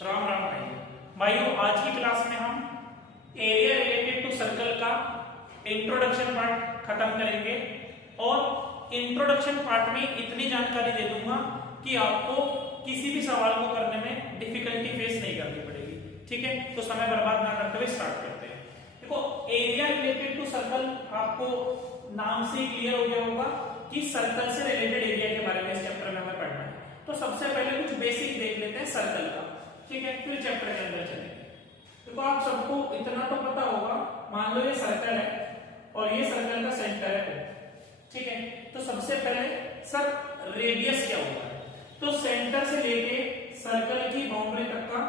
राम राम भाइयों, आज की क्लास में हम एरिया रिलेटेड टू सर्कल का इंट्रोडक्शन पार्ट खत्म करेंगे और इंट्रोडक्शन पार्ट में इतनी जानकारी दे दूंगा कि आपको किसी भी सवाल को करने में डिफिकल्टी फेस नहीं करनी पड़ेगी। ठीक है, तो समय बर्बाद ना करते हुए स्टार्ट करते हैं। देखो, एरिया रिलेटेड टू सर्कल आपको नाम से क्लियर हो गया होगा कि सर्कल से रिलेटेड एरिया के बारे में इस चैप्टर में हमें पढ़ना है। तो सबसे पहले कुछ बेसिक देख लेते हैं सर्कल का। ठीक है, फिर चैप्टर के अंदर चलेंगे। देखो, आप सबको इतना तो पता होगा, मान लो ये सर्कल है और ये सर्कल का सेंटर है। ठीक है, तो सबसे पहले सर रेडियस क्या होता है? तो सेंटर से लेके सर्कल की बाउंड्री तक का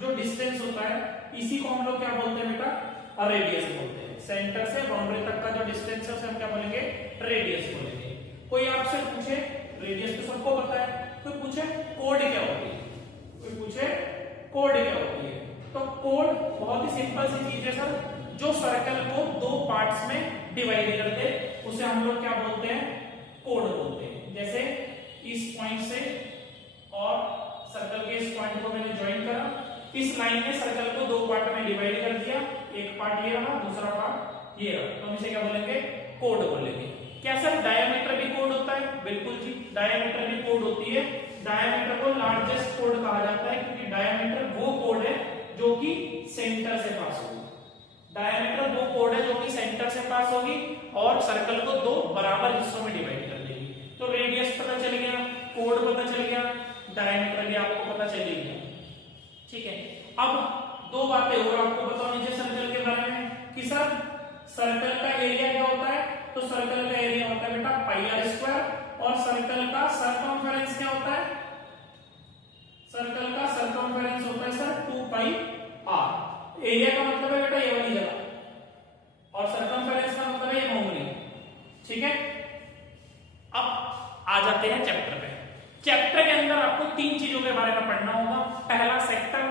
जो डिस्टेंस होता है, इसी को हम लोग क्या बोलते हैं बेटा? रेडियस बोलते हैं। सेंटर से बाउंड्री तक का जो डिस्टेंस है उसे हम क्या बोलेंगे? रेडियस बोलेंगे। कोई आपसे पूछे, रेडियस तो सबको पता है, कोई पूछे कोड क्या होती है, कोई पूछे कोड क्या होती है, तो कोड बहुत ही सिंपल सी चीज है सर, जो सर्कल को दो पार्ट्स में डिवाइड कर दे उसे हम लोग क्या बोलते हैं? कोड बोलते हैं। जैसे इस पॉइंट से और सर्कल के इस पॉइंट को मैंने ज्वाइन करा, इस लाइन ने सर्कल को दो पार्ट में डिवाइड कर दिया, एक पार्ट ये रहा, दूसरा पार्ट ये रहा, तो हम इसे क्या बोलेंगे? कोड बोलेंगे। क्या सर डायमीटर भी कोड होता है? बिल्कुल जी, डायमीटर भी कोड होती है। डायमीटर को लार्जेस्ट कोड कहा जाता है क्योंकि डायमीटर वो कोड है जो कि सेंटर से पास होगी। डायमीटर वो कोड है जो कि सेंटर से पास होगी और सर्कल को दो बराबर हिस्सों में डिवाइड कर देगी। तो रेडियस पता चल गया, कोड पता चल गया, डायमीटर भी आपको पता चल गया। ठीक है, अब दो बातें और आपको बतानी चाहिए सर्कल के बारे में कि सर सर्कल का एरिया क्या होता है? तो सर्कल का एरिया होता है बेटा पाई आर स्क्वायर, और सर्कल का सरकमफेरेंस क्या होता है? सर्कल का सरकमफेरेंस होता है सर 2 पाई आर। एरिया का मतलब है बेटा ये वाली जगह, और सरकमफेरेंस का मतलब है ये बाउंड्री। ठीक है, अब आ जाते हैं चैप्टर पे। चैप्टर के अंदर आपको तीन चीजों के बारे में पढ़ना होगा। पहला सेक्टर,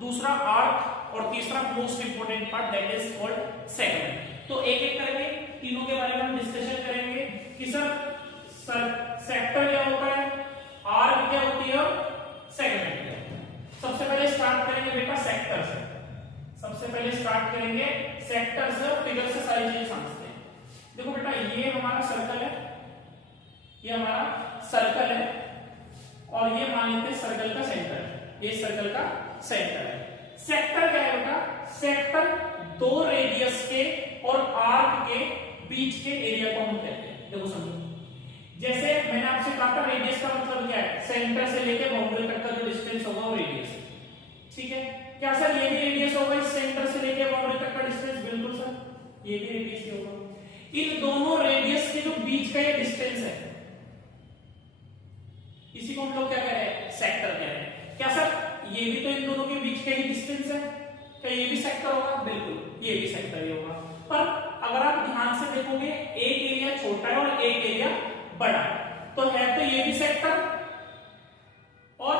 दूसरा आर्क और तीसरा most important part that is called segment. तो एक एक करके तीनों के बारे में हम डिस्कशन करेंगे कि सर सेक्टर क्या होता है, आर्क क्या होती है और सेगमेंट क्या होता है। सबसे पहले स्टार्ट करेंगे बेटा सेक्टर से। सबसे पहले स्टार्ट करेंगे सेक्टर से, फिगर से सारी चीजें समझते हैं। देखो बेटा, ये हमारा सर्कल है, ये हमारा सर्कल है और ये मान लेते हैं सर्कल का सेंटर है। ये सर्कल का सेंटर है। सेक्टर क्या है बेटा? सेक्टर दो रेडियस के और आर्क के बीच के एरिया को हम कहते हैं। देखो समझो, जैसे मैंने आपसे कहा था रेडियस का मतलब क्या है? सेंटर से लेकर बाउंड्री तक का जो डिस्टेंस होगा वो रेडियस है। ठीक है, क्या सर ये भी रेडियस होगा इस सेंटर से लेकर बाउंड्री तक का डिस्टेंस? बिल्कुल सर, ये भी रेडियस ही होगा। इन दोनों रेडियस के जो बीच का ये डिस्टेंस है, इसी को हम लोग क्या कह रहे हैं? सेक्टर कह रहे हैं। क्या सर ये भी तो इन दोनों के बीच का ही डिस्टेंस है, क्या ये भी सेक्टर होगा? बिल्कुल, ये भी सेक्टर ही होगा। पर अगर आप ध्यान से देखोगे, एक एरिया छोटा है और एक एरिया बड़ा है, तो है तो ये भी सेक्टर और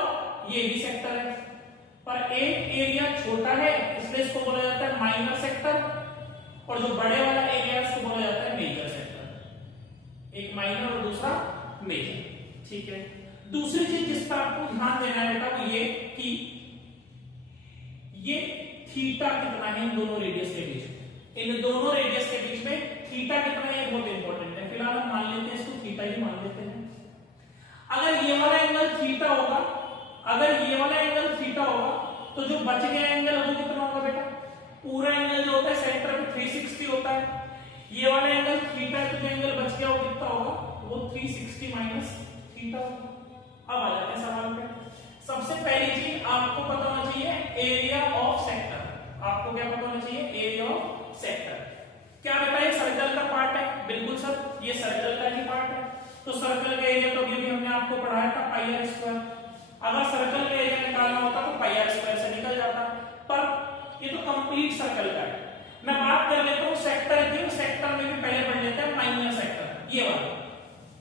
ये भी सेक्टर है, पर एक एरिया छोटा है इसलिए इसको बोला जाता है माइनर सेक्टर, और जो बड़े वाला एरिया है उसको बोला जाता है मेजर सेक्टर। एक माइनर और दूसरा मेजर। ठीक है, दूसरी चीज जिस पर आपको ध्यान देना है बेटा वो ये कि ये थीटा कितना है इन दोनों रेडियस के बीच में। इन दोनों रेडियस के बीच में थीटा कितना है बहुत इंपॉर्टेंट है। फिलहाल हम मान लेते हैं इसको थीटा ही मान लेते हैं। अगर ये वाला एंगल थीटा होगा, अगर ये वाला एंगल थीटा होगा, तो जो बच गया एंगल वो कितना होगा बेटा? पूरा एंगल जो होता है सेंटर में 360 होता है। ये वाला एंगल थीटा है, तो जो एंगल बच गया वो कितना होगा? वो 360 माइनस थीटा होगा। अब आ जाते हैं सवाल पे। सबसे पहली चीज आपको पता होना चाहिए एरिया ऑफ सेक्टर। आपको क्या पता होना चाहिए? Area of sector. क्या बेटा ये सर्कल का पार्ट है? बिल्कुल सर, ये सर्कल का ही पार्ट है। तो सर्कल का एरिया तो अभी हमने आपको पढ़ाया था पाई आर स्क्वायर। अगर सर्कल का एरिया निकालना होता तो पाई आर स्क्वायर से निकल जाता, पर ये तो कंप्लीट सर्कल का है। मैं बात कर लेता हूँ सेक्टर की। सेक्टर में भी पहले पढ़ लेते हैं माइनर सेक्टर, ये वाला।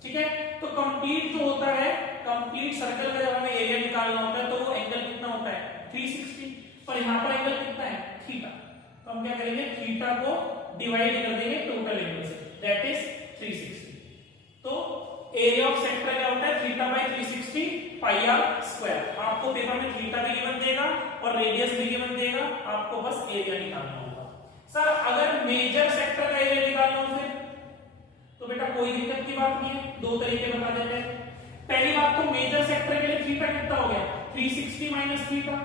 ठीक है, तो कंप्लीट जो होता है, कंप्लीट सर्कल का जब हमें एरिया निकालना होता है तो वो एंगल कितना होता है? 360। पर यहाँ पर एंगल कितना है? थीटा। तो हम क्या करेंगे? थीटा को डिवाइड कर देंगे टोटल एंगल से, दैट इज 360। तो एरिया ऑफ सेक्टर क्या होता है theta by 360 pi r square. आपको पेपर में थीटा भी गिवन देगा और रेडियस भी गिवन देगा, आपको बस एरिया निकालना होगा। सर अगर मेजर सेक्टर का एरिया निकालना हो फिर तो बेटा कोई दिक्कत की बात नहीं है, दो तरीके बता देते हैं। पहली बात तो मेजर सेक्टर के लिए थीटा कितना हो गया 360 माइनस थीटा,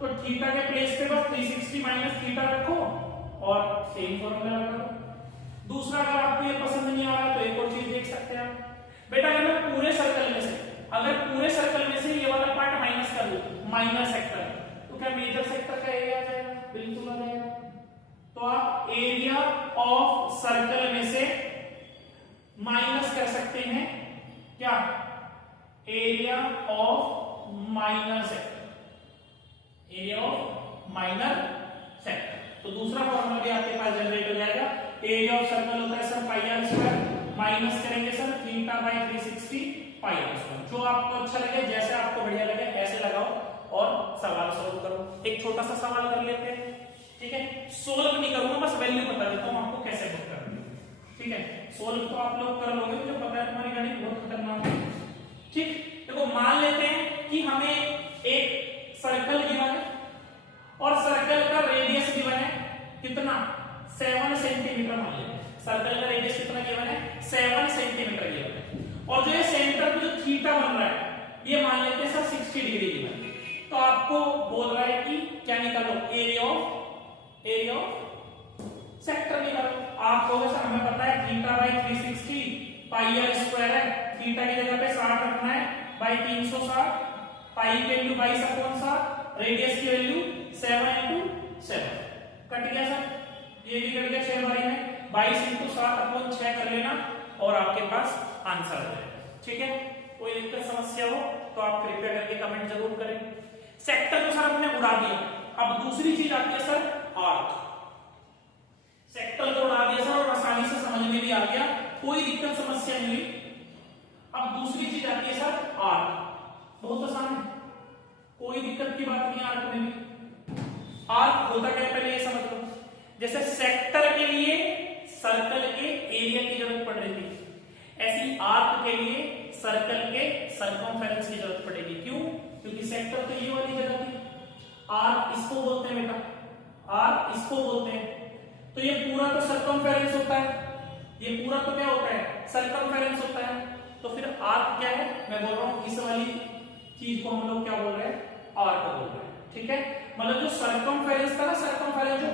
तो थीटा के प्लेस पे बस 360 माइनस थीटा रखो और सेम फॉर्मूला लगा दो। दूसरा अगर आपको ये पसंद नहीं आ रहा तो एक और चीज देख सकते हैं आप बेटा, अगर पूरे सर्कल में से ये वाला पार्ट माइनस कर दो माइनर सेक्टर, तो क्या मेजर सेक्टर का एरिया आ जाएगा? बिल्कुल आ जाएगा। तो आप एरिया ऑफ सर्कल में से माइनस कर सकते हैं क्या area of minor sector, area of minor sector. तो दूसरा फॉर्मूला भी आपके पास जनरेट हो जाएगा। एरिया ऑफ सर्कल होता है sir pi r square, minus करेंगे sir theta by 360 pi r square. जो आपको अच्छा लगे, जैसे आपको बढ़िया लगे ऐसे लगाओ और सवाल सॉल्व करो। एक छोटा सा सवाल कर लेते हैं, ठीक है? सोल्व नहीं करूंगा, बस वैल्यू बता देता हूं आपको कैसे पुट करनी है, ठीक है? सोल्व तो आप लोग कर लोगे, मुझे पता है तुम्हारी गणित बहुत खतरनाक है, ठीक? देखो मान लेते हैं कि हमें एक सर्कल गिवन है और सर्कल का रेडियस गिवन है कितना 7 सेंटीमीटर। मान लेते हैं सर्कल का रेडियस कितना गिवन है 7 सेंटीमीटर गिवन है, और जो ये सेंटर पे जो थीटा बन रहा है ये मान लेते हैं सर 60 डिग्री गिवन है। तो आपको बोल रहा है कि क्या निकालो एरिया ऑफ सेक्टर निकालो। आप कहोगे सर हमें पता है theta by 360 pi r square है, थीटा की जगह पे 60 रखना है बाई 360, पाई की वैल्यू 22/7, रेडियस की वैल्यू 7 कट गया सर, ये भी कट गया 6 बारी में, 22/7/6 कर लेना और आपके पास आंसर आ जाएगा, ठीक है? कोई दिक्कत समस्या हो तो आप कृपया करके कमेंट जरूर करें। सेक्टर को सर हमने उड़ा दिया, अब दूसरी चीज आती है सर आर्क। सेक्टर को उड़ा दिया सर और आसानी से समझ में भी आ गया, कोई दिक्कत समस्या नहीं हुई। अब दूसरी चीज आती है सर आर्क, बहुत आसान है, कोई दिक्कत की बात नहीं आर्क में भी। आर्क होता क्या पहले ये समझ लो। जैसे सेक्टर के लिए सर्कल के एरिया की जरूरत पड़ रही थी, ऐसी आर्क के लिए सर्कल के सर्कमफेरेंस की जरूरत पड़ेगी। क्यों? क्योंकि सेक्टर तो ये वाली जगह थी, आर्क इसको बोलते हैं बेटा, आर्क इसको बोलते हैं। तो ये पूरा तो सर्कमफेरेंस होता है, ये पूरा तो क्या होता है सर्कमफेरेंस होता है। तो फिर आर्क क्या है? मैं बोल रहा हूं इस वाली चीज को हम लोग क्या बोल रहे हैं आर्क बोल रहे हैं, ठीक है? मतलब जो सर्कमफेरेंस था ना, सर्कमफेरेंस जो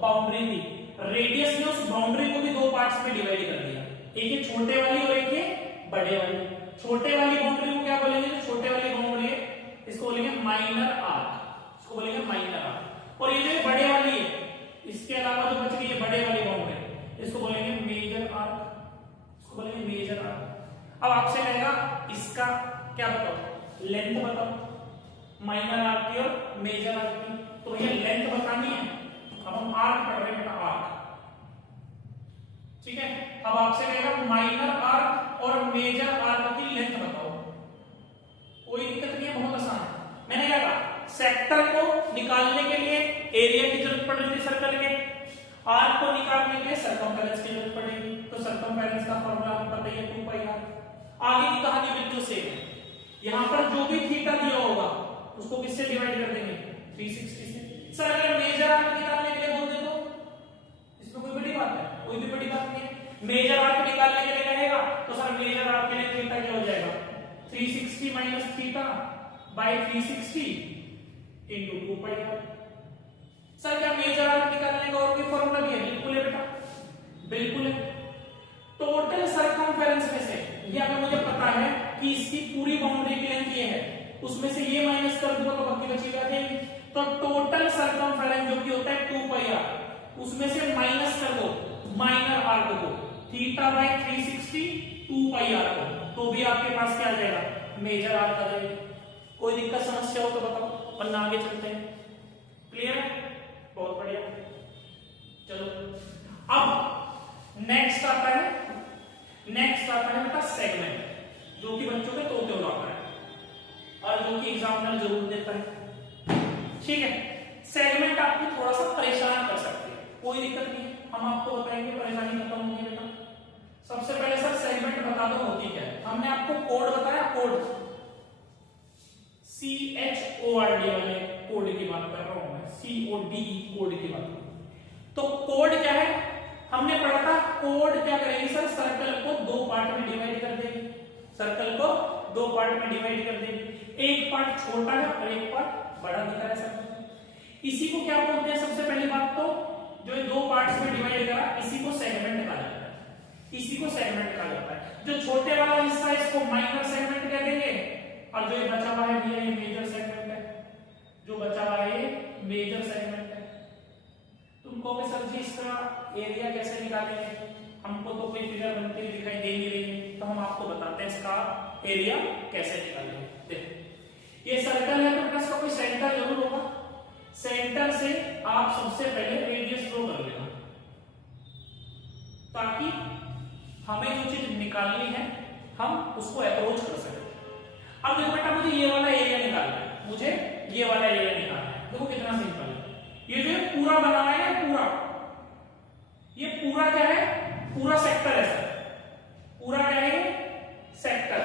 बाउंड्री थी, रेडियस ने उस बाउंड्री को भी दो पार्ट्स में डिवाइड कर दिया, एक ये छोटे वाली और एक ये बड़े वाली। छोटे वाली बाउंड्री को क्या बोलेंगे? जो छोटे वाली बाउंड्री है इसको बोलेंगे माइनर आर्क, इसको बोलेंगे माइनर आर्क। और ये जो बड़े वाली है, इसके अलावा जो बच गई है बड़े वाली बाउंड्री, इसको बोलेंगे मेजर आर्क, इसको बोलेंगे मेजर आर्क। अब आपसे कहेगा इसका क्या बताओ, लेंथ बताओ माइनर आर्क की और मेजर आर्क की। तो ये लेंथ बतानी है, अब हम आर्क पढ़ रहे हैं बेटा आर्क, ठीक है? अब आपसे कहेगा माइनर आर्क और मेजर आर्क की लेंथ बताओ, कोई दिक्कत नहीं है, बहुत आसान है। मैंने क्या कहा सेक्टर को निकालने के लिए एरिया की जरूरत पड़ रही थी सर्कल के, आर्क को निकालने के लिए सर्कमफेरेंस की जरूरत पड़ेगी। तो सर्कमफेरेंस का फॉर्मूला आपको पता ही है 2 पाई आर। आगे की कहानी बिल्कुल सेम है, यहां पर जो भी थीटा दिया होगा उसको किससे डिवाइड कर देंगे 360 से। सर अगर मेजर आर्क निकालने के लिए बोल दे तो इसमें कोई बड़ी बात है? कोई भी बड़ी बात नहीं है। मेजर आर्क निकालने के लिए कहेगा तो सर मेजर आर्क के लिए थीटा क्या हो जाएगा 360 minus theta by 360 into 2 pi r. Sir क्या मेजर आर्क निकालने का और कोई फॉर्मूला भी है? बिल्कुल है बेटा, बिल्कुल है। टोटल सर्कमफेरेंस में से ये अगर मुझे पता है कि इसकी पूरी बाउंड्री की लेंथ ये है, उसमें से ये माइनस कर दूंगा तो बाकी बची बात है। तो टोटल सर्कमफेरेंस जो कि होता है 2 पाई आर, उसमें से माइनस कर दो माइनर आर्क को, थीटा बाई 360 2 पाई आर को, तो भी आपके पास क्या आ जाएगा मेजर आर्क आ जाएगा। कोई दिक्कत समस्या हो तो बताओ वरना आगे चलते हैं। क्लियर है? बहुत बढ़िया। चलो अब नेक्स्ट आता है बेटा सेगमेंट, जो कि बच्चों के तोते उड़ाता है और जो कि एग्जामिनर जरूर देता है, ठीक है? सेगमेंट आपको थोड़ा सा परेशान कर सकते हैं, कोई दिक्कत नहीं है, हम आपको बताएंगे, परेशानी खत्म होगी बेटा। सबसे पहले सर सेगमेंट बता दो होती क्या है। हमने आपको कोड बताया, कोड CHORD वाले कोड की बात कर रहा हूं मैं, CODE कोड की बात कर रहा हूं। तो कोड क्या है हमने पढ़ा था। कोड क्या करेगी सर, सर्कल को दो पार्ट में डिवाइड कर देगी, सर्कल को दो पार्ट में डिवाइड कर देगी। एक पार्ट छोटा है और एक पार्ट बड़ा दिख रहा है सर। इसी को क्या बोलते हैं, सबसे पहली बात तो जो दो पार्ट्स में डिवाइड करा इसी को सेगमेंट कहा जाता है, इसी को सेगमेंट कहा जाता है। जो छोटे वाला हिस्सा है इसको माइनर सेगमेंट कह देंगे, और जो ये बचा हुआ है भैया ये मेजर सेगमेंट है, जो बचा हुआ है ये मेजर सेगमेंट है। तुमको भी सर जी इसका एरिया कैसे निकालेंगे, हमको तो कोई फिगर बनती हुई दिखाई दे नहीं रही है, तो हम आपको बताते हैं इसका एरिया कैसे निकालेंगे। देखो ये सर्कल है तो इसका कोई सेंटर जरूर होगा, सेंटर से आप सबसे पहले रेडियस ड्रॉ कर लेना, ताकि हमें जो चीज निकालनी है हम उसको अप्रोच कर सकें। अब देखो बेटा मुझे ये वाला एरिया निकालना है, मुझे ये वाला एरिया निकालना है। देखो कितना सिंपल है, ये जो पूरा बना हुआ है पूरा, ये पूरा क्या है, पूरा सेक्टर है सर, पूरा क्या है सेक्टर।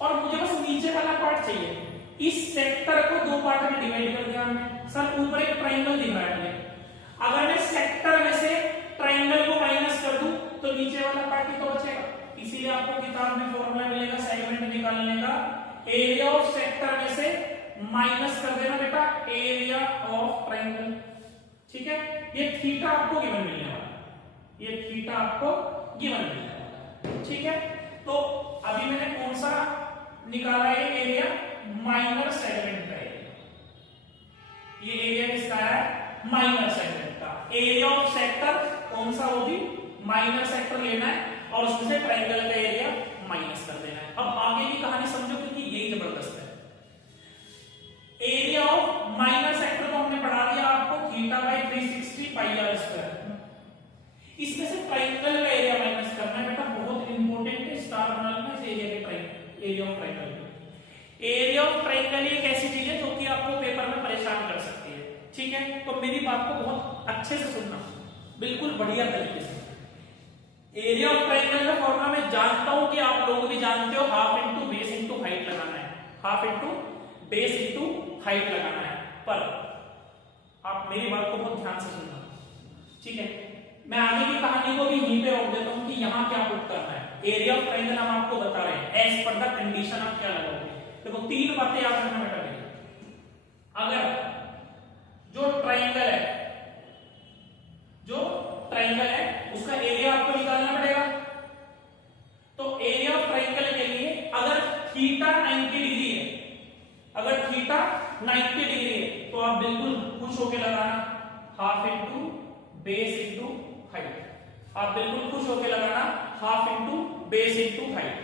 और मुझे बस नीचे वाला पार्ट चाहिए। इस सेक्टर को दो पार्ट में डिवाइड कर दिया हमने। सर ऊपर एक ट्रायंगल दिख रहा है मुझे, अगर मैं सेक्टर में से ट्रायंगल को माइनस कर दूं तो नीचे वाला पार्ट ही तो बचेगा। इसीलिए आपको किताब में फॉर्मूला मिलेगा सेगमेंट निकालने का, एरिया ऑफ सेक्टर में से माइनस कर देना बेटा एरिया ऑफ ट्रायंगल। ठीक है, ये थीटा आपको गिवन मिलने वाला है, ये थीटा आपको गिवन मिलने वाला है। ठीक है, तो अभी मैंने कौन सा निकाला है एरिया, माइनर सेगमेंट का एरिया। ये एरिया किसका है, माइनर सेगमेंट का। एरिया ऑफ सेक्टर कौन सा, वो भी माइनर सेक्टर लेना है और उसमें से ट्रायंगल का एरिया माइनस कर देना है। अब आगे की कहानी समझो क्योंकि यही जबरदस्त है। एरिया ऑफ माइनर सेक्टर को हमने पढ़ा दिया आपको, theta by 360 pi r square. इसमें से ट्रायंगल का एरिया माइनस करना है बेटा, बहुत इंपॉर्टेंट है, स्टार बना लेना इस एरिया के area of triangle. Area of triangle एक ऐसी चीज है जो कि आपको पेपर में परेशान कर सकती है। ठीक है, तो मेरी बात को बहुत अच्छे से सुनना, बिल्कुल बढ़िया तरीके से। एरिया ऑफ ट्रायंगल का फॉर्मूला मैं जानता हूं कि आप लोग भी जानते हो, half into base into height लगाना है, half into base into height लगाना है। पर आप मेरी बात को बहुत ध्यान से सुनना, ठीक है। मैं आगे की कहानी को भी यहीं पे रोक देता हूं कि यहां क्या पुट करना है। एरिया ऑफ ट्रायंगल हम आपको बता रहे हैं, एज पर द कंडीशन आप क्या लगाओगे। देखो तीन बातें याद रखना बेटा मेरी। अगर जो ट्रायंगल है, जो ट्रायंगल है उसका एरिया आपको निकालना पड़ेगा। तो एरिया ऑफ ट्रायंगल के लिए अगर थीटा 90 डिग्री है, अगर थीटा 90 डिग्री है तो आप बिल्कुल खुश होकर लगाना half into base into height. आप बिल्कुल खुश होकर लगाना half into base into height.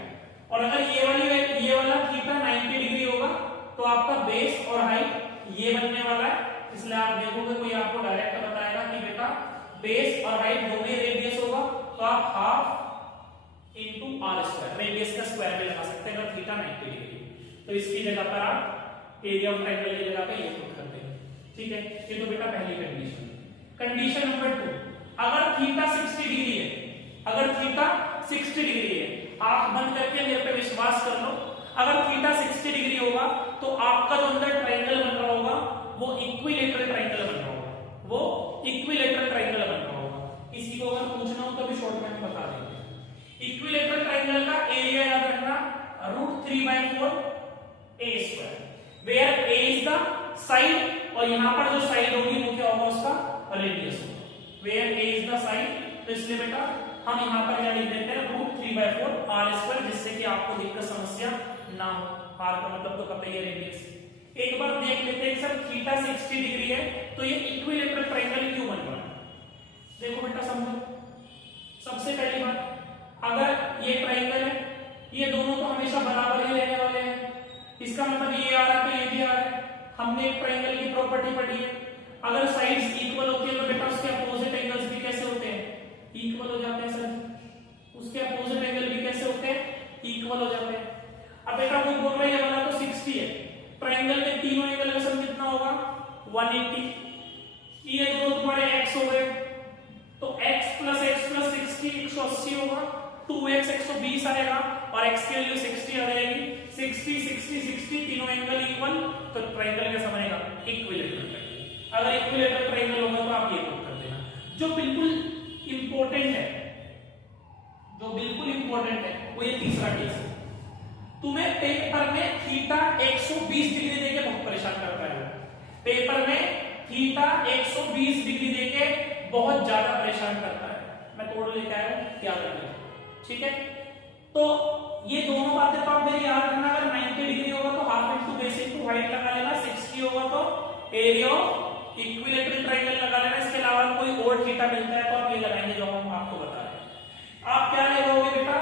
और अगर ये वाला थीटा 90 डिग्री होगा तो आपका बेस और हाइट ये बनने वाला है। इसलिए आप देखोगे कोई आपको डायरेक्ट बताएगा कि बेटा बेस और हाइट दोनों ही रेडियस होगा, तो आप half into r square, radius का स्क्वायर भी लगा सकते हैं अगर थीटा 90 डिग्री। तो इसकी जगह पर आप एरिया ऑफ ट्रायंगल की जगह पे ये पुट कर देंगे। ठीक है, ये तो बेटा पहली कंडीशन। कंडीशन नंबर 2, अगर थीटा 60 डिग्री है, अगर थीटा 60 डिग्री है, आंख बंद करके मेरे पे विश्वास कर लो, अगर थीटा 60 डिग्री होगा तो आपका जो अंदर ट्रायंगल बन रहा होगा वो इक्विलेटरल ट्रायंगल बन रहा होगा, वो इक्विलेटरल ट्रायंगल बन रहा होगा। इसी को अगर पूछना हो तो भी शॉर्ट में बता देंगे। इक्विलेटरल ट्रायंगल का एरिया याद रखना √3/4 a square, where a is the side और यहां पर जो साइड होगी वो क्या होगा, उसका रेडियस होगा। Where a is the side, तो इसलिए बेटा हम यहां पर क्या लिख देते हैं √3/4 r स्क्वायर, जिससे कि आपको दिक्कत समस्या ना हो। r का मतलब तो पता ही है रेडियस। एक बार देख लेते हैं सर थीटा 60 डिग्री है तो ये इक्विलेटरल ट्रायंगल क्यों बन रहा है। देखो बेटा समझो, सबसे पहली बात, अगर ये ट्रायंगल है, ये दोनों तो हमेशा बराबर ही रहने वाले हैं। इसका मतलब ये आ रहा है तो ये भी आ रहा है। हमने एक ट्रायंगल की प्रॉपर्टी पढ़ी है, अगर साइड्स इक्वल होती है तो बेटा उसके अपोजिट एंगल्स भी कैसे होते हैं, इक्वल हो जाते हैं सर। उसके अपोजिट एंगल भी कैसे होते हैं, इक्वल हो जाते हैं। अब बेटा कोई बोल रहा है ये वाला तो 60 है, ट्रायंगल के तीनों एंगल का सम कितना होगा 180। ये दोनों तुम्हारे x हो गए, तो x + x + 60 180 180 होगा, 2x 120 आएगा और x की वैल्यू 60 आ जाएगी। 60 60 60 तीनों एंगल इक्वल, तो ट्रायंगल कैसा बनेगा? Equilateral triangle. अगर इक्विलैटरल ट्रायंगल होगा तो आप ये नोट कर देना। जो बिल्कुल इंपॉर्टेंट है, जो बिल्कुल इंपॉर्टेंट है वो ये तीसरा केस है। तुम्हें पेपर में थीटा 120 डिग्री देके बहुत परेशान करता है। पेपर में थीटा 120 डिग्री देके बहुत ज्यादा परेशान करता है। मैं तोड़ लेके आया हूं, याद रखना, ठीक है? तो ये दोनों बातें तो आप मेरी याद रखना। अगर 90 डिग्री होगा तो half into base into height लगा लेना, 60 होगा तो एरिया ऑफ इक्विलैटरल ट्रायंगल लगा लेना। इसके अलावा कोई और थीटा मिलता है तो आप ये लगाएंगे जो हम आपको बता रहे हैं। आप क्या लगाओगे बेटा?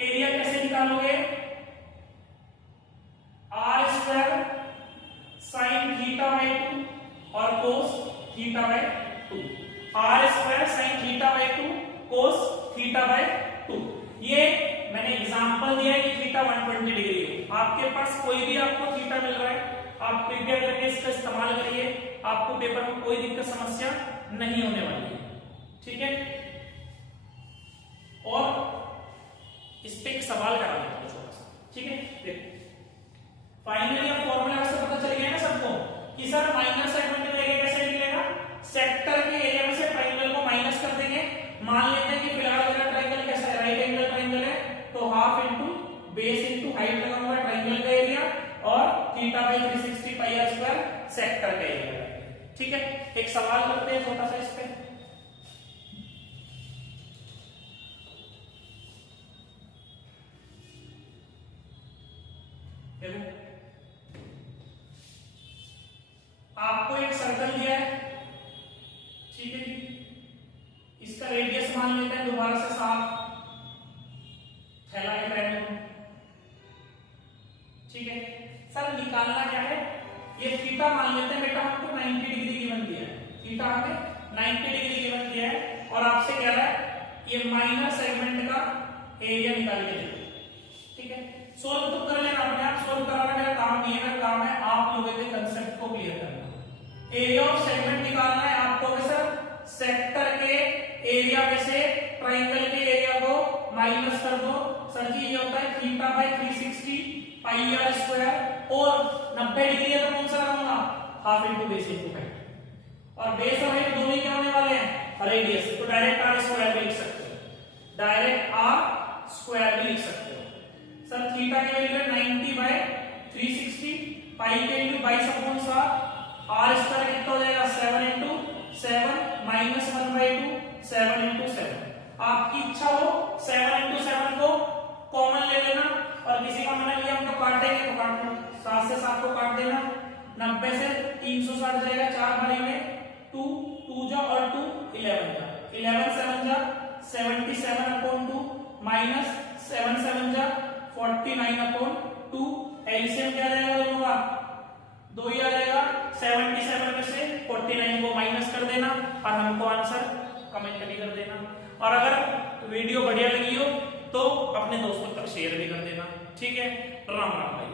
एरिया कैसे निकालोगे? R square sine theta by 2 और cos theta by 2। R square sine theta by 2 cos theta by 2। ये मैंने एग्जांपल दिया है कि थीटा 120 डिग्री हो। आपके पास कोई भी आपको थीटा मिल रहा है, आप कृपया करके इसका इस्तेमाल करिए, आपको पेपर में कोई दिक्कत समस्या नहीं होने वाली है, ठीक है? और इस पे एक सवाल करा देता हूं छोटा सा, ठीक है? देखो फाइनली अब फॉर्मूला से पता चल गया ना सबको कि सर माइनस सेगमेंट का एरिया कैसे निकलेगा? सेक्टर के एरिया में से ट्रायंगल को माइनस कर देंगे। मान लेते हैं कि फिलहाल अगर ट्रायंगल कैसा है, राइट एंगल ट्रायंगल है, तो half into base into height लगाऊंगा ट्रायंगल का एरिया और theta by 360 pi r square sector का एरिया, ठीक है? एक सवाल करते हैं छोटा सा इस पे। आपको एक सर्कल दिया है, ठीक है जी? इसका रेडियस मान लेते हैं दोबारा से 7, थैला के ट्रायंगल, ठीक है? सर निकालना क्या है? ये थीटा मान लेते हैं बेटा, हमको 90 डिग्री गिवन दिया है। थीटा हमें 90 डिग्री गिवन दिया है और आपसे कह रहा है ये माइनर सेगमेंट का एरिया निकाल के दे, ठीक है? सोल्व तो कर लेना, अपने आप सोल्व कराना मेरा काम नहीं है। मेरा काम है आप लोगों के कंसेप्ट को क्लियर करना। एरिया ऑफ सेगमेंट निकालना है आपको। सर सेक्टर के एरिया में से ट्रायंगल के एरिया को माइनस कर दो। सर जी ये होता है theta by 360 pi r square और 90 डिग्री है तो कौन सा लगाऊंगा? Half into base into height. और बेस और हाइट दोनों क्या होने वाले हैं? रेडियस, तो डायरेक्ट आर स्क्वायर भी लिख सकते हो, डायरेक्ट आर स्क्वायर भी लिख सकते हो। सर थीटा की वैल्यू है 90 बाय 360, पाई की वैल्यू 22/7, आर स्क्वायर कितना हो जाएगा? 7 इंटू 7 माइनस 1/2, 7 इंटू 7। आपकी इच्छा हो 7 इंटू 7 को कॉमन ले लेना और किसी का मना लिया हम तो काटेंगे तो काट लो, 7 से 7 को काट देना, 90 से 360 जाएगा, 4 बारी में 2 2 जा और 2 11 जा, 11 7 जा 77/2 माइनस 7 7 जा 49/2। एलसीएम क्या जाएगा दोनों का? 2 ही आ जाएगा। 77 में से 49 को माइनस कर देना और हमको आंसर कमेंट भी कर देना। और अगर वीडियो बढ़िया लगी हो तो अपने दोस्तों तक शेयर भी कर देना, ठीक है? राम राम भाई।